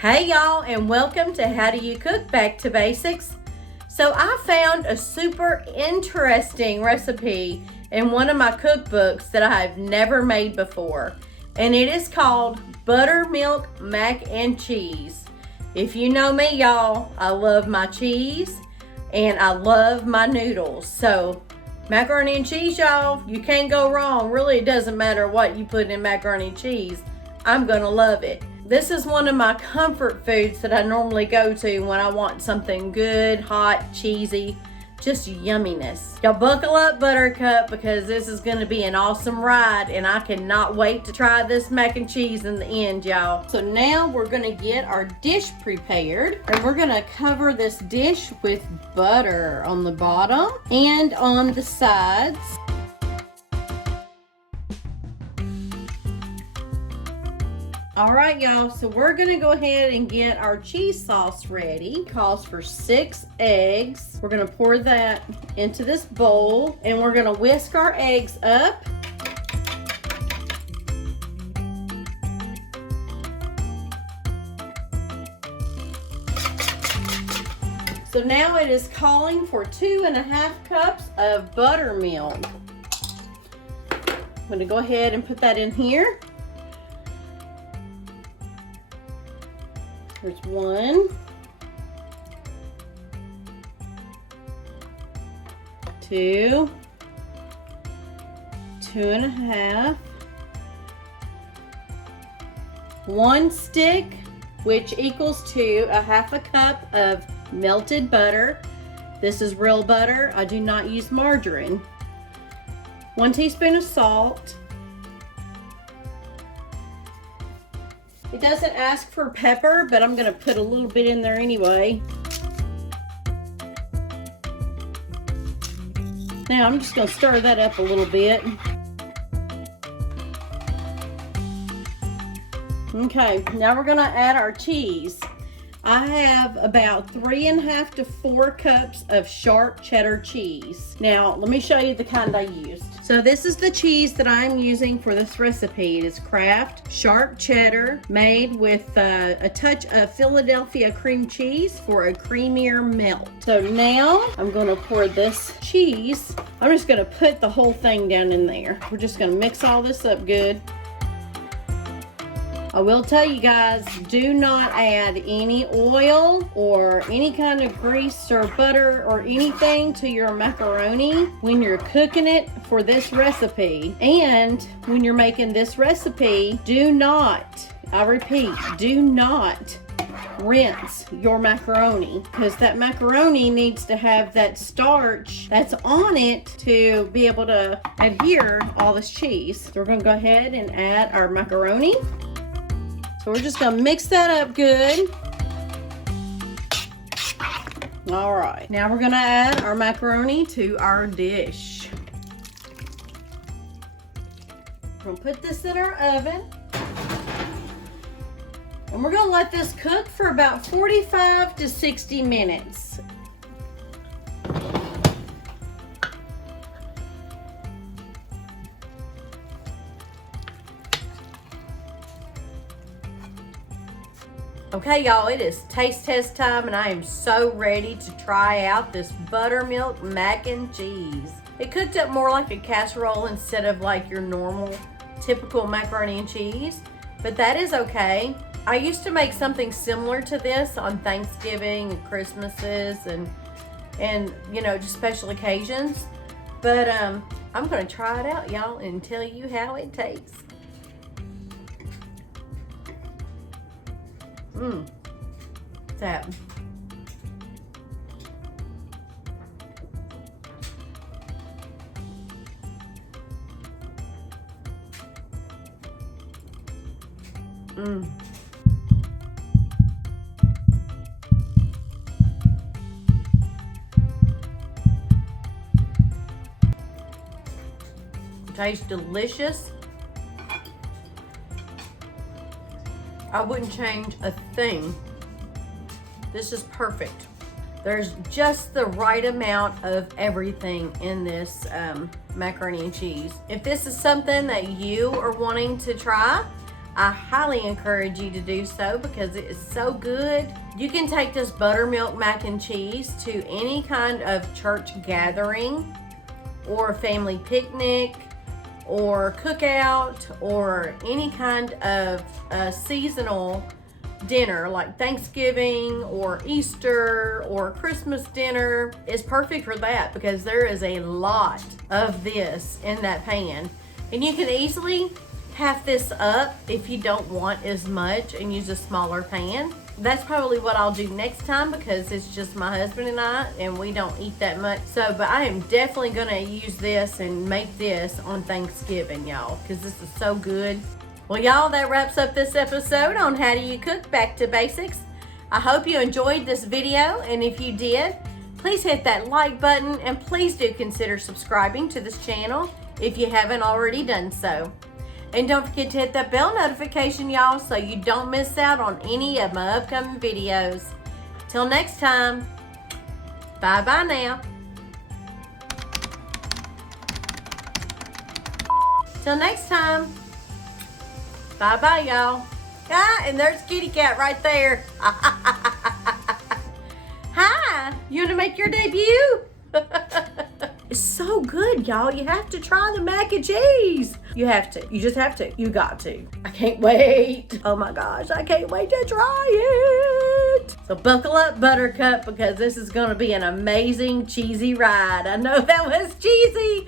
Hey y'all, and welcome to How Do You Cook Back to Basics. So I found a super interesting recipe in one of my cookbooks that I've never made before, and it is called Buttermilk Mac and Cheese. If you know me, y'all, I love my cheese and I love my noodles. So macaroni and cheese, y'all, you can't go wrong. Really, it doesn't matter what you put in macaroni and cheese. I'm gonna love it. This is one of my comfort foods that I normally go to when I want something good, hot, cheesy, just yumminess. Y'all buckle up, Buttercup, because this is gonna be an awesome ride, and I cannot wait to try this mac and cheese in the end, y'all. So now we're gonna get our dish prepared, and we're gonna cover this dish with butter on the bottom and on the sides. All right, y'all, so we're gonna go ahead and get our cheese sauce ready. Calls for 6 eggs. We're gonna pour that into this bowl, and we're gonna whisk our eggs up. So now it is calling for 2.5 cups of buttermilk. I'm gonna go ahead and put that in here. There's 1, 2, 2.5, 1 stick, which equals to 1/2 cup of melted butter. This is real butter. I do not use margarine. 1 teaspoon of salt. It doesn't ask for pepper, but I'm gonna put a little bit in there anyway. Now I'm just gonna stir that up a little bit. Okay, now we're gonna add our cheese. I have about 3.5 to 4 cups of sharp cheddar cheese. Now, let me show you the kind I used. So this is the cheese that I'm using for this recipe. It is Kraft sharp cheddar made with a touch of Philadelphia cream cheese for a creamier melt. So now I'm gonna pour this cheese. I'm just gonna put the whole thing down in there. We're just gonna mix all this up good. I will tell you guys, do not add any oil or any kind of grease or butter or anything to your macaroni when you're cooking it for this recipe. And when you're making this recipe, do not, I repeat, do not rinse your macaroni, because that macaroni needs to have that starch that's on it to be able to adhere all this cheese. So we're going to go ahead and add our macaroni. So we're just gonna mix that up good. All right, now we're gonna add our macaroni to our dish. We're gonna put this in our oven. And we're gonna let this cook for about 45 to 60 minutes. Okay, y'all, it is taste test time, and I am so ready to try out this buttermilk mac and cheese. It cooked up more like a casserole instead of like your normal, typical macaroni and cheese, but that is okay. I used to make something similar to this on Thanksgiving and Christmases and you know, just special occasions, but I'm gonna try it out, y'all, and tell you how it tastes. That. Tastes delicious. I wouldn't change a thing. This is perfect. There's just the right amount of everything in this macaroni and cheese. If this is something that you are wanting to try, I highly encourage you to do so because it is so good. You can take this buttermilk mac and cheese to any kind of church gathering or family picnic or cookout or any kind of seasonal dinner like Thanksgiving or Easter or Christmas dinner. Is perfect for that because there is a lot of this in that pan, and you can easily half this up if you don't want as much and use a smaller pan. That's probably what I'll do next time because it's just my husband and I, and we don't eat that much. So, but I am definitely gonna use this and make this on Thanksgiving, y'all, because this is so good. Well, y'all, that wraps up this episode on How Do You Cook Back to Basics. I hope you enjoyed this video, and if you did, please hit that like button, and please do consider subscribing to this channel if you haven't already done so. And don't forget to hit that bell notification, y'all, so you don't miss out on any of my upcoming videos. Till next time, bye-bye now. Till next time, bye-bye, y'all. Ah, and there's Kitty Cat right there. Hi, you want to make your debut? It's so good, y'all. You have to try the mac and cheese. You have to. You just have to. You got to. I can't wait. Oh my gosh, I can't wait to try it. So buckle up, Buttercup, because this is going to be an amazing cheesy ride. I know that was cheesy,